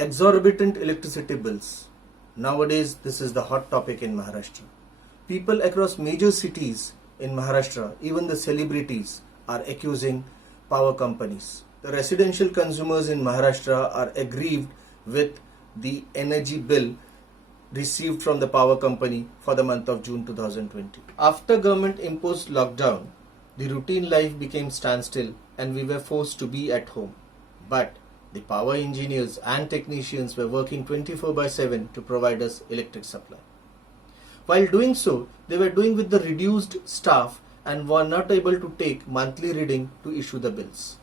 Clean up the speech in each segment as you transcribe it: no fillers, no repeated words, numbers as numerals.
Exorbitant electricity bills. Nowadays, this is the hot topic in Maharashtra. People across major cities in Maharashtra, even the celebrities, are accusing power companies. The residential consumers in Maharashtra are aggrieved with the energy bill received from the power company for the month of June 2020. After government imposed lockdown, the routine life became standstill and we were forced to be at home. But the power engineers and technicians were working 24/7 to provide us electric supply. While doing so, they were doing with the reduced staff and were not able to take monthly reading to issue the bills.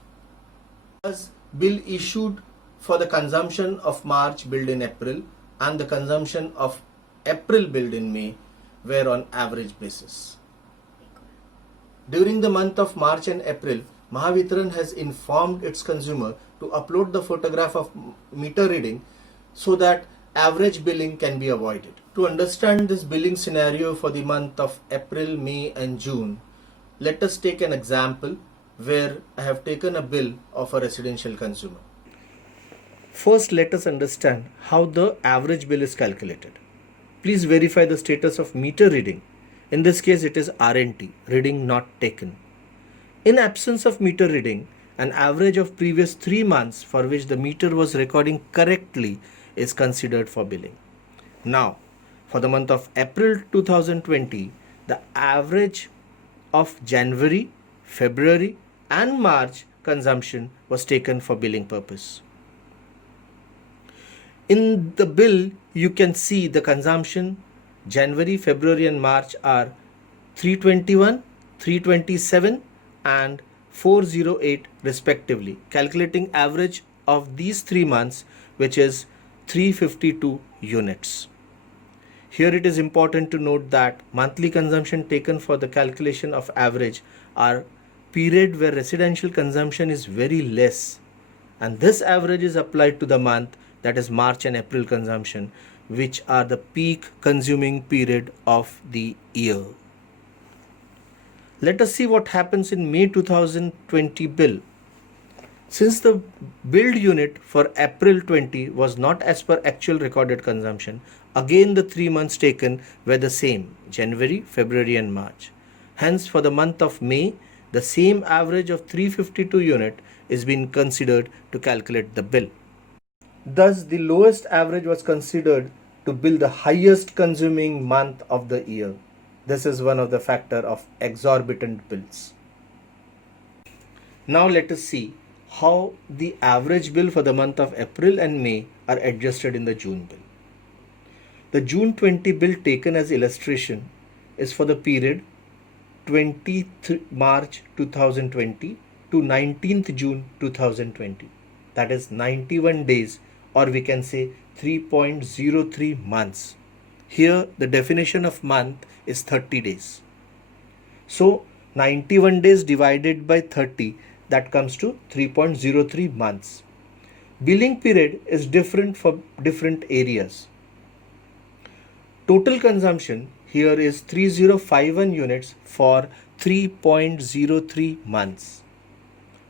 Thus, bill issued for the consumption of March billed in April and the consumption of April billed in May were on average basis. During the month of March and April, Mahavitran has informed its consumer to upload the photograph of meter reading so that average billing can be avoided. To understand this billing scenario for the month of April, May and June, let us take an example where I have taken a bill of a residential consumer. First, let us understand how the average bill is calculated. Please verify the status of meter reading. In this case, it is RNT, reading not taken. In absence of meter reading, an average of previous 3 months for which the meter was recording correctly is considered for billing. Now, for the month of April 2020, the average of January, February and March consumption was taken for billing purpose. In the bill, you can see the consumption January, February and March are 321, 327 and 408 respectively, calculating average of these 3 months, which is 352 units. Here it is important to note that monthly consumption taken for the calculation of average are period where residential consumption is very less, and this average is applied to the month, that is March and April consumption, which are the peak consuming period of the year. Let us see what happens in May 2020 bill. Since the billed unit for April 20 was not as per actual recorded consumption, again the 3 months taken were the same, January, February and March. Hence, for the month of May, the same average of 352 unit is being considered to calculate the bill. Thus, the lowest average was considered to bill the highest consuming month of the year. This is one of the factor of exorbitant bills. Now let us see how the average bill for the month of April and May are adjusted in the June bill. The June 20 bill taken as illustration is for the period 20th March 2020 to 19th June 2020. That is 91 days, or we can say 3.03 months. Here the definition of month is 30 days. So 91 days divided by 30, that comes to 3.03 months. Billing period is different for different areas. Total consumption here is 3051 units for 3.03 months,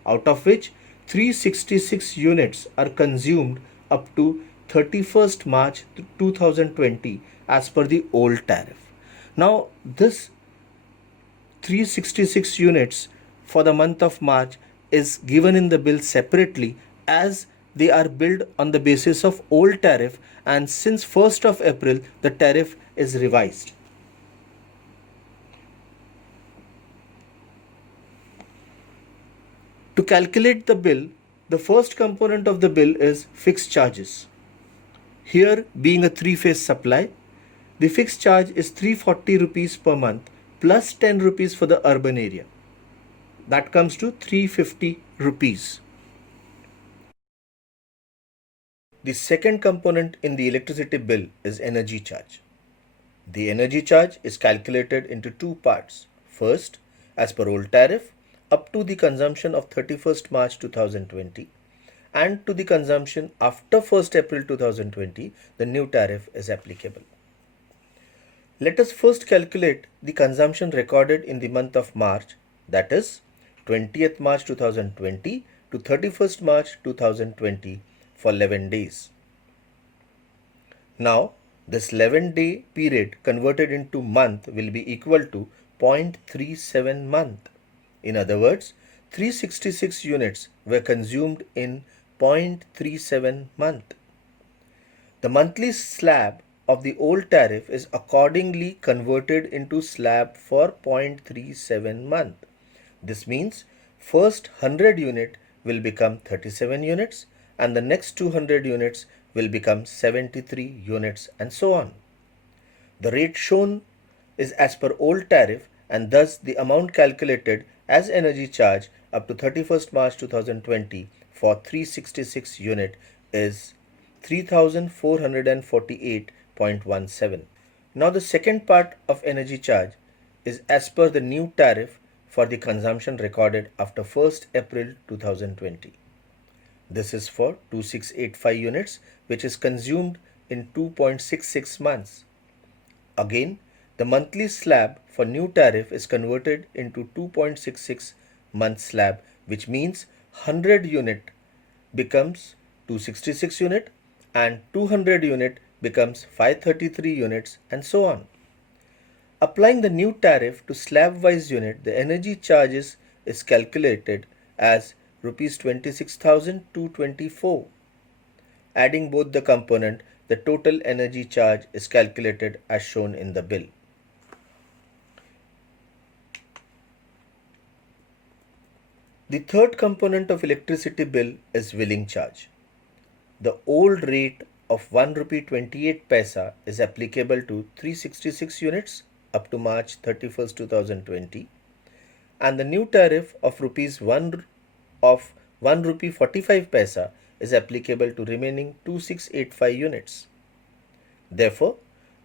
out of which 366 units are consumed up to 31st March 2020 as per the old tariff. Now this 366 units for the month of March is given in the bill separately, as they are billed on the basis of old tariff, and since 1st of April the tariff is revised. To calculate the bill, the first component of the bill is fixed charges. Here, being a 3-phase supply, the fixed charge is 340 rupees per month plus 10 rupees for the urban area. That comes to 350 rupees. The second component in the electricity bill is energy charge. The energy charge is calculated into 2 parts. First, as per old tariff, up to the consumption of 31st March 2020, and to the consumption after 1st April 2020, the new tariff is applicable. Let us first calculate the consumption recorded in the month of March, that is 20th March 2020 to 31st March 2020 for 11 days. Now, this 11-day period converted into month will be equal to 0.37 month. In other words, 366 units were consumed in 0.37 month. The monthly slab of the old tariff is accordingly converted into slab for 0.37 month. This means first 100 unit will become 37 units and the next 200 units will become 73 units and so on. The rate shown is as per old tariff and thus the amount calculated as energy charge up to 31st March 2020 for 366 unit is 3448.17. Now the second part of energy charge is as per the new tariff for the consumption recorded after 1st April 2020. This is for 2685 units which is consumed in 2.66 months. Again, the monthly slab for new tariff is converted into 2.66 month slab, which means 100 unit becomes 266 unit and 200 unit becomes 533 units and so on. Applying the new tariff to slab-wise unit, the energy charges is calculated as rupees 26,224. Adding both the component, the total energy charge is calculated as shown in the bill. The third component of electricity bill is wheeling charge. The old rate of 1 rupee 28 paisa is applicable to 366 units up to March 31st, 2020 and the new tariff of 1 rupee 45 paisa is applicable to remaining 2685 units. Therefore,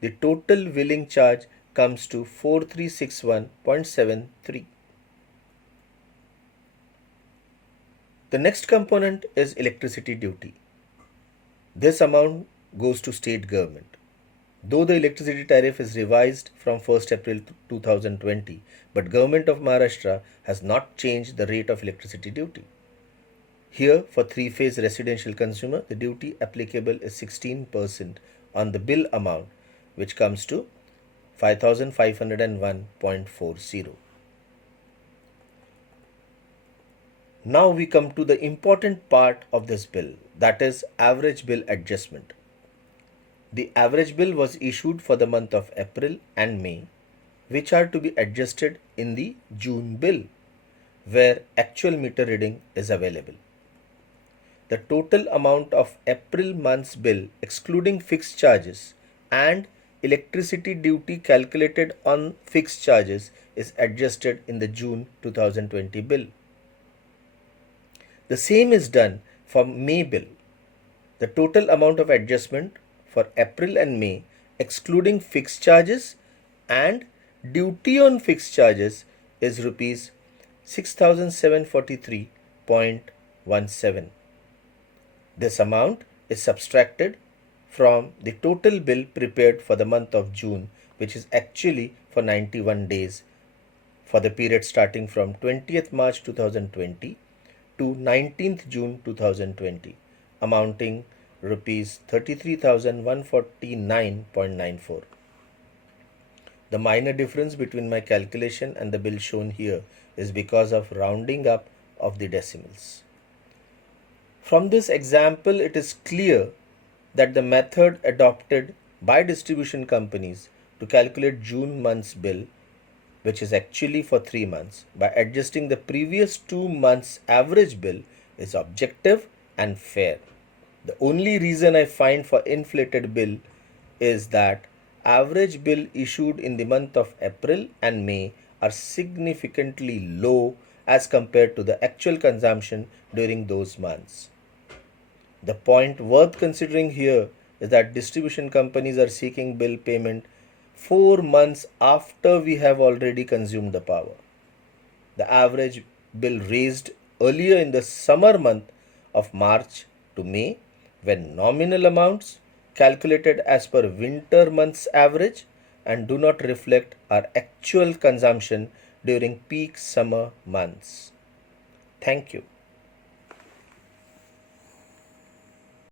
the total wheeling charge comes to 4361.73. The next component is electricity duty. This amount goes to state government. Though the electricity tariff is revised from 1st April 2020, but Government of Maharashtra has not changed the rate of electricity duty. Here, for three-phase residential consumer, the duty applicable is 16% on the bill amount, which comes to 5501.40. Now we come to the important part of this bill, that is average bill adjustment. The average bill was issued for the month of April and May, which are to be adjusted in the June bill, where actual meter reading is available. The total amount of April month's bill, excluding fixed charges and electricity duty calculated on fixed charges, is adjusted in the June 2020 bill. The same is done for May bill. The total amount of adjustment for April and May, excluding fixed charges and duty on fixed charges, is rupees 6743.17. This amount is subtracted from the total bill prepared for the month of June, which is actually for 91 days for the period starting from 20th March 2020 to 19th June 2020, amounting rupees 33,149.94. The minor difference between my calculation and the bill shown here is because of rounding up of the decimals. From this example, it is clear that the method adopted by distribution companies to calculate June month's bill, which is actually for 3 months, by adjusting the previous 2 months' average bill, is objective and fair. The only reason I find for inflated bill is that average bill issued in the month of April and May are significantly low as compared to the actual consumption during those months. The point worth considering here is that distribution companies are seeking bill payment 4 months after we have already consumed the power. The average bill raised earlier in the summer month of March to May, when nominal amounts calculated as per winter month's average and do not reflect our actual consumption during peak summer months. Thank you.